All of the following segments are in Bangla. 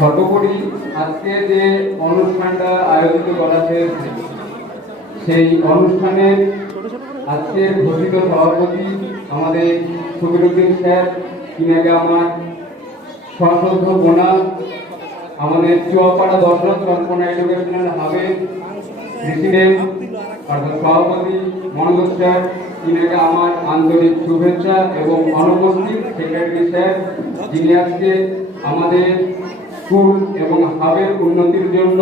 সর্বোপরি আজকে যে অনুষ্ঠানটা আয়োজিত করা হয়েছে সেই অনুষ্ঠানের আজকের ঘোষিত সভাপতি আমাদের সুবিরুদ্দিন স্যার, তিনাকে আমার সশ্রদ্ধ প্রণাম। আমাদের চুয়াপাড়া দশরথ কল্পনা এডুকেশনাল হাবের প্রেসিডেন্ট অর্থাৎ সভাপতি মনোজ স্যার, তিনাকে আমার আন্তরিক শুভেচ্ছা এবং অনুপস্থিত সেক্রেটারি স্যার, যিনি আজকে আমাদের স্কুল এবং হাবের উন্নতির জন্য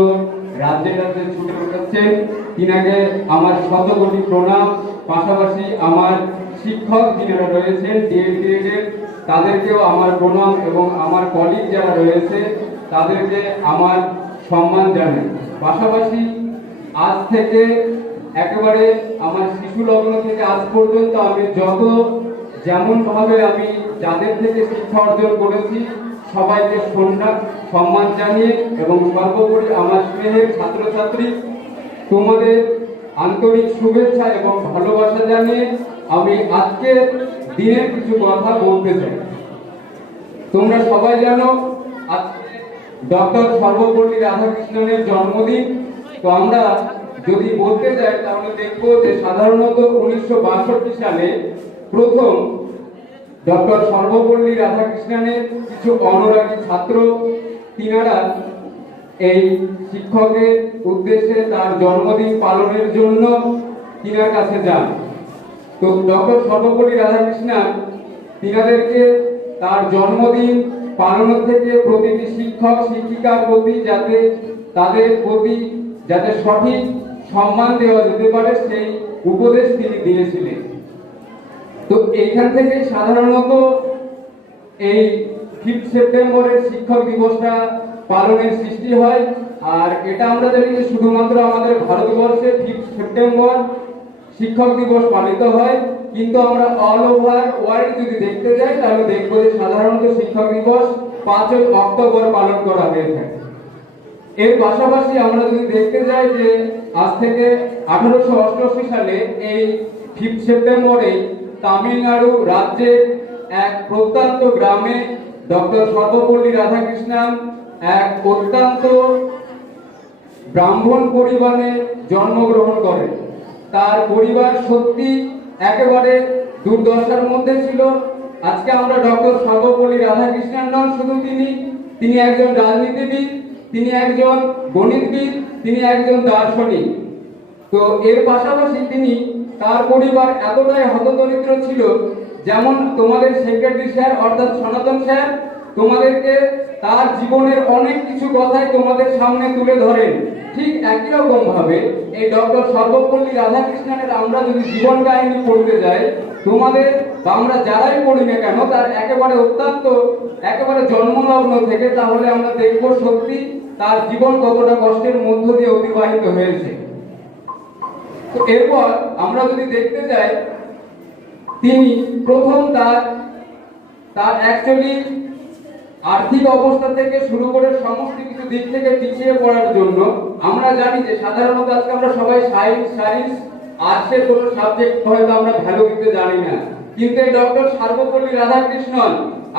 রাজ্যে রাজ্যে ছুটে বেড়াচ্ছেন, তিনাকে আমার শতকোটি প্রণাম। পাশাপাশি আমার শিক্ষক যিনারা রয়েছেন ডিএড গ্রেডের, তাদেরকেও আমার প্রণাম এবং আমার কলিগ যারা রয়েছে তাদেরকে আমার সম্মান জানাই। পাশাপাশি আজ থেকে একেবারে আমার শিশু লগ্ন থেকে আজ পর্যন্ত আমি যেমন ভাবে আমি যাদের থেকে শিক্ষা অর্জন করেছি সবাইকে সম্মান জানিয়ে এবং সর্বোপরি আমার স্নেহের ছাত্রছাত্রী তোমাদের আন্তরিক শুভেচ্ছা এবং ভালোবাসা জানিয়ে আমি আজকের দিনের কিছু কথা বলতে চাই। তোমরা সবাই জানো আজকে ডক্টর সর্বপল্লী রাধাকৃষ্ণনের জন্মদিন। তো আমরা যদি বলতে যাই তাহলে দেখবো যে সাধারণত 1962 সালে প্রথম ডক্টর সর্বপল্লী রাধাকৃষ্ণনের কিছু অনুরাগী ছাত্র তিনারা এই শিক্ষকের উদ্দেশ্যে তার জন্মদিন পালনের জন্য তিনার কাছে যান। তো ডক্টর সর্বপল্লী রাধাকৃষ্ণন তিনাদেরকে তার জন্মদিন পালনের থেকে প্রতিটি শিক্ষক শিক্ষিকার প্রতি তাদের প্রতি যাতে সঠিক সম্মান দেওয়া যেতে পারে সেই উপদেশ তিনি দিয়েছিলেন। তো এইখান থেকে সাধারণত এই 5 সেপ্টেম্বরের শিক্ষক দিবসটা পালনের সৃষ্টি হয়। আর এটা আমরা জানি যে শুধুমাত্র আমাদের ভারতবর্ষে 5 সেপ্টেম্বর শিক্ষক দিবস পালিত হয়, কিন্তু আমরা অল ওভার ওয়ার্ল্ড যদি দেখতে যাই তাহলে দেখবো যে সাধারণত শিক্ষক দিবস 5 অক্টোবর পালন করা হয়ে থাকে। এর পাশাপাশি আমরা যদি দেখতে যাই যে আজ থেকে 1888 সালে এই 5 সেপ্টেম্বরে তামিলনাড়ু রাজ্যের এক প্রত্যন্ত গ্রামে ডক্টর সর্বপল্লী রাধাকৃষ্ণন এক অত্যন্ত ব্রাহ্মণ পরিবারে জন্মগ্রহণ করেন। তার পরিবার সত্যি একেবারে দুর্দশার মধ্যে ছিল। আজকে আমরা ডক্টর সর্বপল্লী রাধাকৃষ্ণন নন শুধু তিনি একজন রাজনীতিবিদ, তিনি একজন গণিতবিদ, তিনি একজন দার্শনিক। তো এর পাশাপাশি তার পরিবার এতটাই হতদরিদ্র ছিল, যেমন তোমাদের সেক্রেটারি স্যার অর্থাৎ সনাতন স্যার তোমাদেরকে তার জীবনের অনেক কিছু কথাই তোমাদের সামনে তুলে ধরেন, ঠিক একই রকম ভাবে এই ডক্টর সর্বপল্লী রাধাকৃষ্ণনের আমরা যদি জীবন কাহিনী পড়তে যাই তোমাদের আমরা যারাই পড়ি না কেন তার একেবারে জন্মলগ্ন থেকে, তাহলে আমরা দেখবো সত্যি তার জীবন কতটা কষ্টের মধ্য দিয়ে অতিবাহিত হয়েছে। তো এরপর আমরা যদি দেখতে যাই তিনি প্রথম তার অ্যাকচুয়ালি আর্থিক অবস্থা থেকে শুরু করে সমস্ত কিছু দিক থেকে পিছিয়ে পড়ার জন্য আমরা জানি যে সাধারণত আজকে আমরা সবাই সায়েন্স আর্টসের কোনো সাবজেক্ট হয়তো আমরা ভ্যালু দিতে জানি না, কিন্তু এই ডক্টর সর্বপল্লী রাধাকৃষ্ণন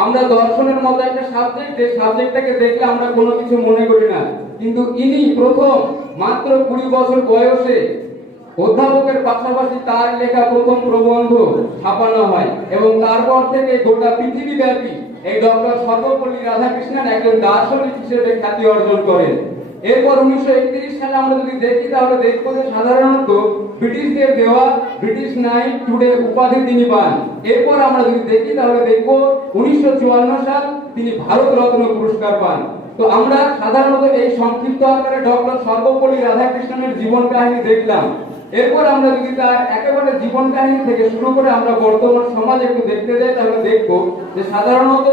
আমরা দর্শনের মতো একটা সাবজেক্ট, যে সাবজেক্টটাকে দেখলে আমরা কোনো কিছু মনে করি না, কিন্তু ইনি প্রথম মাত্র 20 বছর বয়সে অধ্যাপকের পাশাপাশি তার লেখা প্রথম প্রবন্ধ ছাপানো হয় এবং তারপর থেকে গোটা পৃথিবীব্যাপী এই ডক্টর সর্বপল্লী রাধাকৃষ্ণন একজন দার্শনিক হিসেবে খ্যাতি অর্জন করেন। এরপর 1931 সালে আমরা যদি দেখি তাহলে দেখবো যে সাধারণত ব্রিটিশদের দেওয়া ব্রিটিশ নাইট টুডে উপাধি তিনি পান। এরপর আমরা যদি দেখি তাহলে দেখবো 1954 সাল তিনি ভারত রত্ন পুরস্কার পান। তো আমরা সাধারণত এই সংক্ষিপ্ত আকারে ডক্টর সর্বপল্লী রাধাকৃষ্ণনের জীবন কাহিনী দেখলাম। এরপর আমরা যদি তার একেবারে জীবন কাহিনী থেকে শুরু করে আমরা বর্তমান সমাজ একটু দেখতে যাই তাহলে দেখবো যে সাধারণত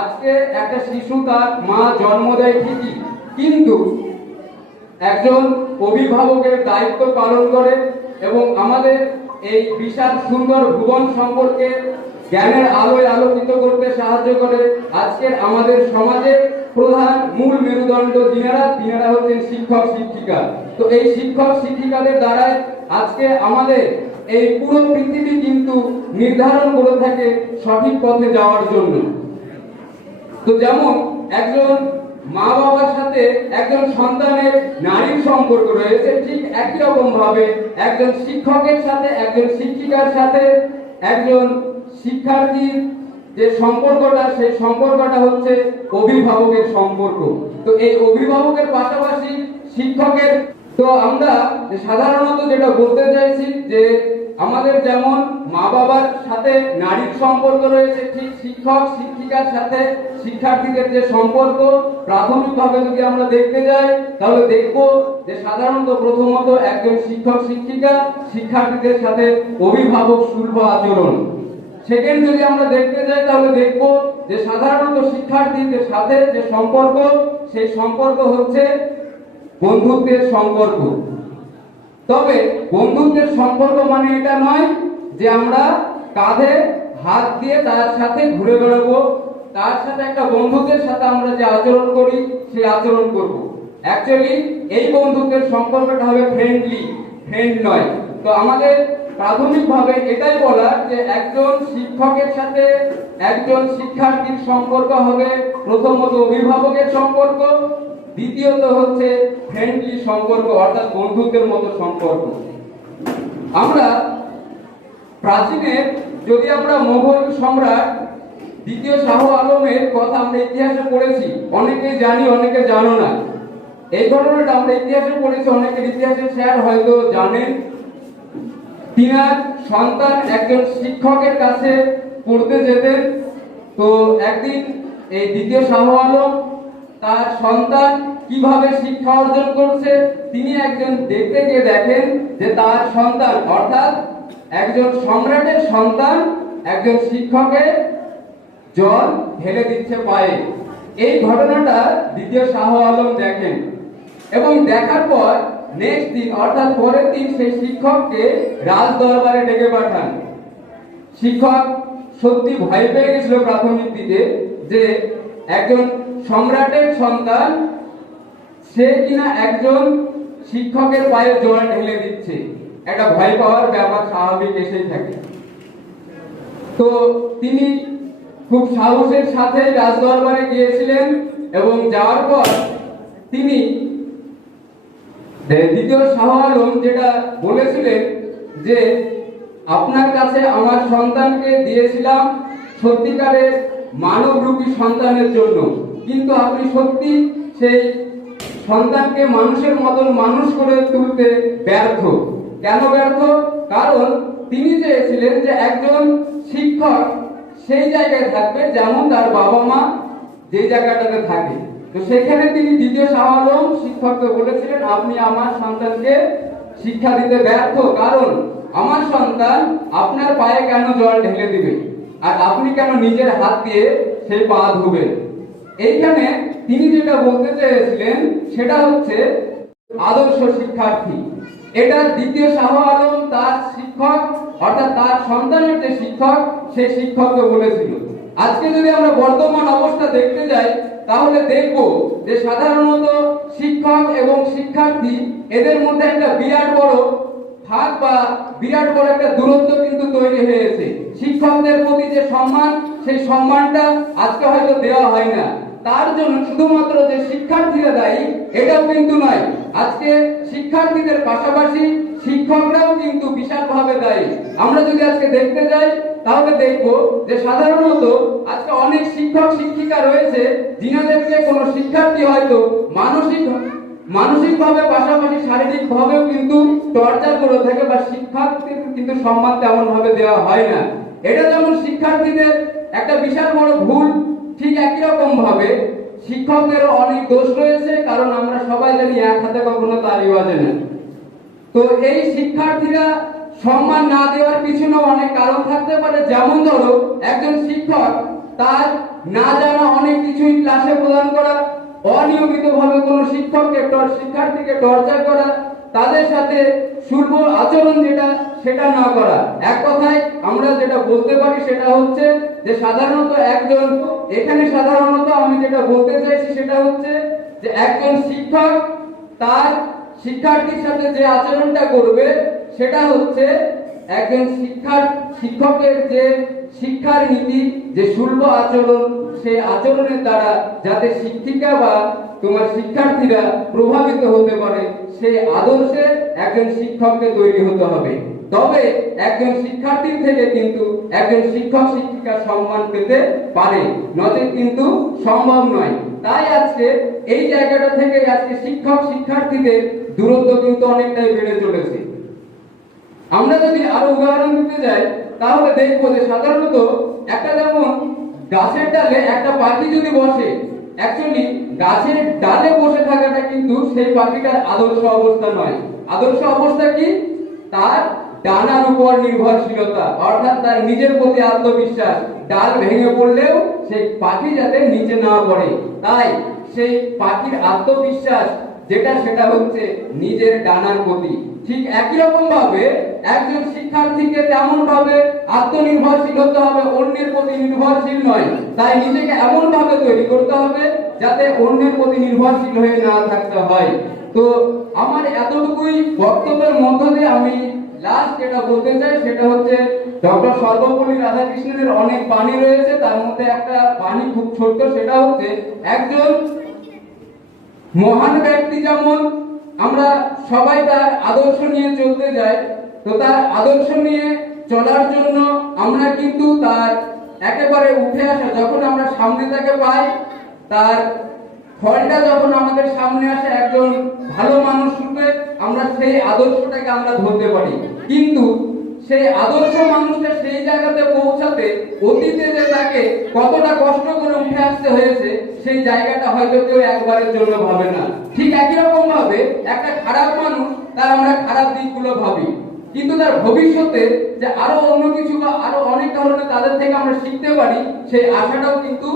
আজকে একটা শিশু তার মা জন্ম দেয় ঠিকই, কিন্তু একজন অভিভাবকের দায়িত্ব পালন করে এবং আমাদের এই বিশাল সুন্দর ভুবন সম্পর্কে জ্ঞানের আলোয় আলোকিত করতে সাহায্য করে। আজকের আমাদের সমাজের প্রধান মূল মেরুদণ্ড তিনারা হচ্ছেন শিক্ষক শিক্ষিকা। তো এই শিক্ষক শিক্ষিকাদের দ্বারাই আজকে আমাদের এই পুরো পৃথিবী কিন্তু নির্ধারণ করে থাকে সঠিক পথে যাওয়ার জন্য। তো যেমন একজন মা বাবার সাথে একজন সন্তানের নারীর সম্পর্ক রয়েছে, ঠিক একই রকম ভাবে একজন শিক্ষকের সাথে একজন শিক্ষিকার সাথে একজন শিক্ষার্থীর যে সম্পর্কটা, সেই সম্পর্কটা হচ্ছে অভিভাবকের সম্পর্ক। তো এই অভিভাবকের পাশাপাশি শিক্ষকের, তো আমরা সাধারণত যেটা বলতে চাইছি যে আমাদের যেমন মা বাবার সাথে নারীর সম্পর্ক রয়েছে, ঠিক শিক্ষক শিক্ষিকার সাথে শিক্ষার্থীদের যে সম্পর্ক প্রাথমিকভাবে যদি আমরা দেখতে যাই তাহলে দেখব যে সাধারণত প্রথমত একজন শিক্ষক শিক্ষিকা শিক্ষার্থীদের সাথে অভিভাবক সুলভ আচরণ। সেকেন্ড যদি আমরা দেখতে যাই তাহলে দেখব যে সাধারণত শিক্ষার্থীদের সাথে যে সম্পর্ক, সেই সম্পর্ক হচ্ছে বন্ধুত্বের সম্পর্ক। তবে বন্ধুত্বের সম্পর্ক মানে এটা নয় যে আমরা কাঁধে হাত দিয়ে তার সাথে ঘুরে বেড়াবো, তার সাথে একটা বন্ধুদের সাথে আমরা যে আচরণ করি সেই আচরণ করব। অ্যাকচুয়ালি এই বন্ধুত্বের সম্পর্কটা হবে ফ্রেন্ডলি, ফ্রেন্ড নয়। তো আমাদের প্রাথমিকভাবে এটাই বলার যে একজন শিক্ষকের সাথে একজন শিক্ষার্থীর সম্পর্ক হবে প্রথমত অভিভাবকের সম্পর্ক, দ্বিতীয়ত হচ্ছে ফ্রেন্ডলি সম্পর্ক অর্থাৎ বন্ধুত্বের মতো সম্পর্ক। আমরা প্রাচীনের যদি আমরা মোগল সম্রাট দ্বিতীয় শাহ আলমের কথা আমরা ইতিহাসে পড়েছি, অনেকে জানি অনেকে জানো না। এই ঘটনাটা আমরা ইতিহাসে পড়েছি, অনেকের ইতিহাসে স্যার হয়তো জানেন। তিনার সন্তান একজন শিক্ষকের কাছে পড়তে যেতেন। তো একদিন এই দ্বিতীয় শাহ আলম তার সন্তান কিভাবে শিক্ষা অর্জন করছে তিনি একজন দেখতে গিয়ে দেখেন যে তার সন্তান অর্থাৎ একজন সম্রাটের সন্তান একজন শিক্ষকের জল ঢেলে দিচ্ছে পায়ে। এই ঘটনাটা দ্বিতীয় শাহ আলম দেখেন এবং দেখার পর নেক্সট দিন অর্থাৎ পরের দিন সেই শিক্ষককে রাজ দরবারে ডেকে পাঠান। শিক্ষক সত্যি ভয় পেয়ে গেছিল প্রাথমিক দিকে যে একজন সম্রাটের সন্তান সে কিনা একজন শিক্ষকের পায়ে জল ঢেলে দিচ্ছে, একটা ভয় পাওয়ার ব্যাপার স্বাভাবিক এসেই থাকে। তো তিনি খুব সাহসের সাথে রাজদরবারে গিয়েছিলেন এবং যাওয়ার পর তিনি দ্বিতীয় শাহ আলম যেটা বলেছিলেন যে আপনার কাছে আমার সন্তানকে দিয়েছিলাম সত্যিকারের মানবরূপী সন্তানের জন্য, কিন্তু আপনি সত্যি সেই সন্তানকে মানুষের মতন মানুষ করে তুলতে ব্যর্থ। কেন ব্যর্থ? কারণ তিনি চেয়েছিলেন যে একজন শিক্ষক সেই জায়গায় থাকবে যেমন তার বাবা মা যে জায়গাটাতে থাকে। তো সেখানে তিনি দ্বিতীয় শাহ আলম শিক্ষককে বলেছিলেন আপনি আমার সন্তানকে শিক্ষা দিতে ব্যর্থ, কারণ আমার সন্তান আপনার পায়ে কেন জল ঢেলে দিবে আর আপনি কেন নিজের হাত দিয়ে সেই পা ধুবেন। এইখানে তিনি যেটা বলতে চেয়েছিলেন সেটা হচ্ছে আদর্শ শিক্ষার্থী। এটা দ্বিতীয় শাহ আলম তার শিক্ষক অর্থাৎ তার সন্তানের যে শিক্ষক সেই শিক্ষককে বলেছিল। আজকে যদি আমরা বর্তমান অবস্থা দেখতে যাই তাহলে দেখব যে সাধারণত শিক্ষক এবং শিক্ষার্থী এদের মধ্যে একটা বিরাট বড় ভাগ বা বিরাট বড় একটা দূরত্ব কিন্তু তৈরি হয়েছে। শিক্ষকদের প্রতি যে সম্মান সেই সম্মানটা আজকে হয়তো দেওয়া হয় না। তার জন্য শুধুমাত্র যে শিক্ষার্থীরা দায়ী এটাও কিন্তু নয়, আজকে শিক্ষার্থীদের পাশাপাশি শিক্ষকরাও কিন্তু বিশালভাবে দায়ী। আমরা যদি আজকে দেখতে যাই তাহলে দেখব যে সাধারণত আজকে অনেক শিক্ষক শিক্ষিকা রয়েছে যিনাদেরকে কোনো শিক্ষার্থী হয়তো মানসিকভাবে পাশাপাশি শারীরিক ভাবেও কিন্তু টর্চার করে থাকে বা শিক্ষার্থীর কিন্তু সম্মান তেমন ভাবে দেওয়া হয় না। এটা যেমন শিক্ষার্থীদের একটা বিশাল বড় ভুল, ঠিক একই রকম ভাবে শিক্ষকদেরও অনেক দোষ রয়েছে, কারণ আমরা সবাই জানি এক হাতে কখনো তালি বাজে না। তো এই শিক্ষার্থীরা সম্মান না দেওয়ার পিছনেও অনেক কারণ থাকতে পারে। যেমন ধরো একজন শিক্ষক তার না জানা অনেক কিছুই ক্লাসে প্রদান করা, অনিয়মিতভাবে কোনো শিক্ষার্থীকে টর্চার করা, তাদের সাথে সুলভ আচরণ সেটা না করা। এক কথায় আমরা যেটা বলতে পারি সেটা হচ্ছে যে সাধারণত আমি যেটা বলতে চাইছি সেটা হচ্ছে যে একজন শিক্ষক তার শিক্ষার্থীর সাথে যে আচরণটা করবে সেটা হচ্ছে একজন শিক্ষকের যে শিক্ষার নীতি, যে শুল্ক আচরণ, সেই আচরণের দ্বারা যাতে শিক্ষিকা বা তোমার শিক্ষার্থীরা প্রভাবিত হতে পারে, সেই আদর্শে একজন শিক্ষককে তৈরি হতে হবে। তবে একজন শিক্ষার্থীর থেকে কিন্তু একজন শিক্ষক শিক্ষিকা সম্মান পেতে পারে, নচেত কিন্তু সম্ভব নয়। তাই আজকে এই জায়গাটা থেকে আজকে শিক্ষক শিক্ষার্থীদের দূরত্ব কিন্তু অনেকটাই বেড়ে চলেছে। আমরা যদি আরো উদাহরণ দিতে যাই তাহলে দেখবো যে সাধারণত একটা যেমন গাছের ডালে একটা পাখি যদি বসে, অ্যাকচুয়ালি গাছের ডালে বসে থাকাটা কিন্তু সেই পাখিটার আদর্শ অবস্থা নয়। আদর্শ অবস্থা কি? তার ডানার উপর নির্ভরশীলতা, অর্থাৎ তার নিজের প্রতি আত্মবিশ্বাস। ডাল ভেঙে পড়লেও সেই পাখি যাতে নিচে না পড়ে, তাই সেই পাখির আত্মবিশ্বাস যেটা, সেটা হচ্ছে নিজের ডানার প্রতি। ঠিক একই রকম ভাবে একজন শিক্ষার্থীকে তেমন ভাবে আত্মনির্ভরশীল হতে হবে, অন্যের প্রতি নির্ভরশীল নয়। তাই নিজেকে এমন ভাবে তৈরি করতে হবে যাতে অন্যের প্রতি নির্ভরশীল হয়ে না থাকতে হয়। তো আমার এতটুকুই বক্তব্যের মধ্য দিয়ে আমি লাস্ট যেটা বলতে চাই সেটা হচ্ছে ডক্টর সর্বপল্লী রাধাকৃষ্ণনের অনেক বাণী রয়েছে, তার মধ্যে একটা বাণী খুব ছোট্ট, সেটা হচ্ছে একজন মহান ব্যক্তি যেমন আমরা সবাই তার আদর্শ নিয়ে চলতে যাই, তো তার আদর্শ নিয়ে চলার জন্য আমরা কিন্তু তার একেবারে উঠে আসা, যখন আমরা সামনে তাকে পাই, তার ফলটা যখন আমাদের সামনে আসে একজন ভালো মানুষ রূপে, আমরা সেই আদর্শটাকে আমরা ধরতে পারি। কিন্তু সেই আদর্শ মানুষটা সেই জায়গাতে পৌঁছাতে অতীতে যে তাকে কতটা কষ্ট করে উঠে আসতে হয়েছে, সেই জায়গাটা হয়তো কেউ একবারের জন্য ভাবে না। ঠিক একই রকম ভাবে একটা খারাপ মানুষ, তার আমরা খারাপ দিকগুলো ভাবি, কিন্তু তার ভবিষ্যতে যে আরো অন্য কিছু বা আরো অনেক ধরনের তাদের থেকে আমরা শিখতে পারি, সেই আশাটাও কিন্তু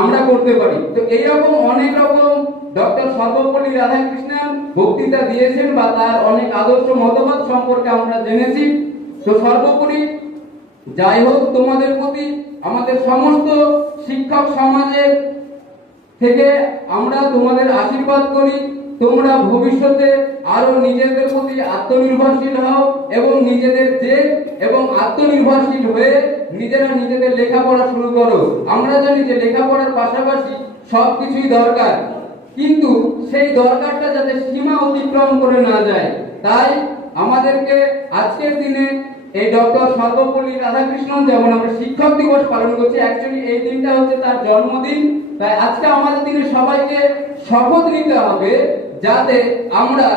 আমরা করতে পারি। তো এইরকম অনেক রকম ডক্টর সর্বপল্লী রাধাকৃষ্ণন বক্তৃতা দিয়েছেন বা তার অনেক আদর্শ মতবাদ সম্পর্কে আমরা জেনেছি। তো সর্বোপরি যাই হোক, তোমাদের প্রতি আমাদের সমস্ত শিক্ষক সমাজের থেকে আমরা তোমাদের আশীর্বাদ করি। তোমরা ভবিষ্যতে আরো নিজেদের প্রতি আত্মনির্ভরশীল হও এবং নিজেদের জেদ এবং আত্মনির্ভরশীল হয়ে নিজেরা নিজেদের লেখাপড়া শুরু করো। আমরা জানি যে লেখাপড়ার পাশাপাশি সবকিছুই দরকার, কিন্তু সেই দরকারটা যাতে সীমা অতিক্রম করে না যায়, তাই আমাদেরকে আজকের দিনে এই ডক্টর সর্বপল্লী রাধাকৃষ্ণন, যেমন আমরা শিক্ষক দিবস পালন করছি, অ্যাকচুয়ালি এই দিনটা হচ্ছে তার জন্মদিন। তাই আজকে আমাদের দিনে সবাইকে শপথ নিতে হবে যাতে আমরা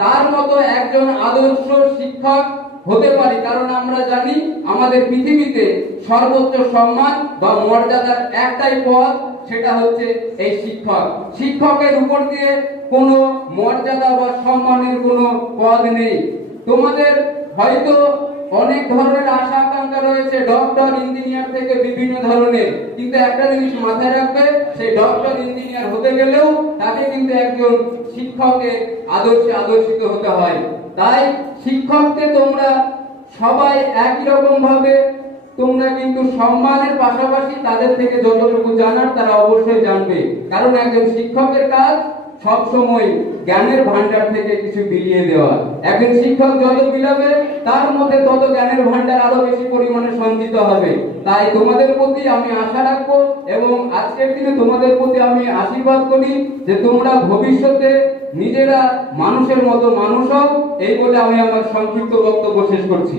তার মতো একজন আদর্শ শিক্ষক হতে পারি। কারণ আমরা জানি আমাদের পৃথিবীতে সর্বোচ্চ সম্মান বা মর্যাদার একটাই পদ, সেটা হচ্ছে এই শিক্ষক। শিক্ষকের উপর দিয়ে কোনো মর্যাদা বা সম্মানের কোনো পদ নেই। তোমাদের হয়তো অনেক ধরনের আশা আকাঙ্ক্ষা রয়েছে, ডক্টর ইঞ্জিনিয়ার থেকে বিভিন্ন ধরনের, কিন্তু একটা জিনিস মাথায় রাখবে, সেই ডক্টর ইঞ্জিনিয়ার হতে গেলেও তাকে কিন্তু একজন শিক্ষকের আদর্শে আদর্শিত হতে হয়। তাই শিক্ষককে তোমরা সবাই একই রকম ভাবে তোমরা কিন্তু সম্মানের পাশাপাশি তাদের থেকে যতটুকু জানার তারা অবশ্যই জানবে। কারণ একজন শিক্ষকের কাজ সব সময় জ্ঞানের ভান্ডার থেকে কিছু বিলিয়ে দেওয়া। একজন শিক্ষক যত বিলাবে তার মধ্যে তত জ্ঞানের ভান্ডার আরো বেশি পরিমাণে সঞ্চিত হবে। তাই তোমাদের প্রতি আমি আশা রাখবো এবং আজকের দিনে তোমাদের প্রতি আমি আশীর্বাদ করি যে তোমরা ভবিষ্যতে নিজেরা মানুষের মতো মানুষ হও। এই বলে আমি আমার সংক্ষিপ্ত বক্তব্য শেষ করছি।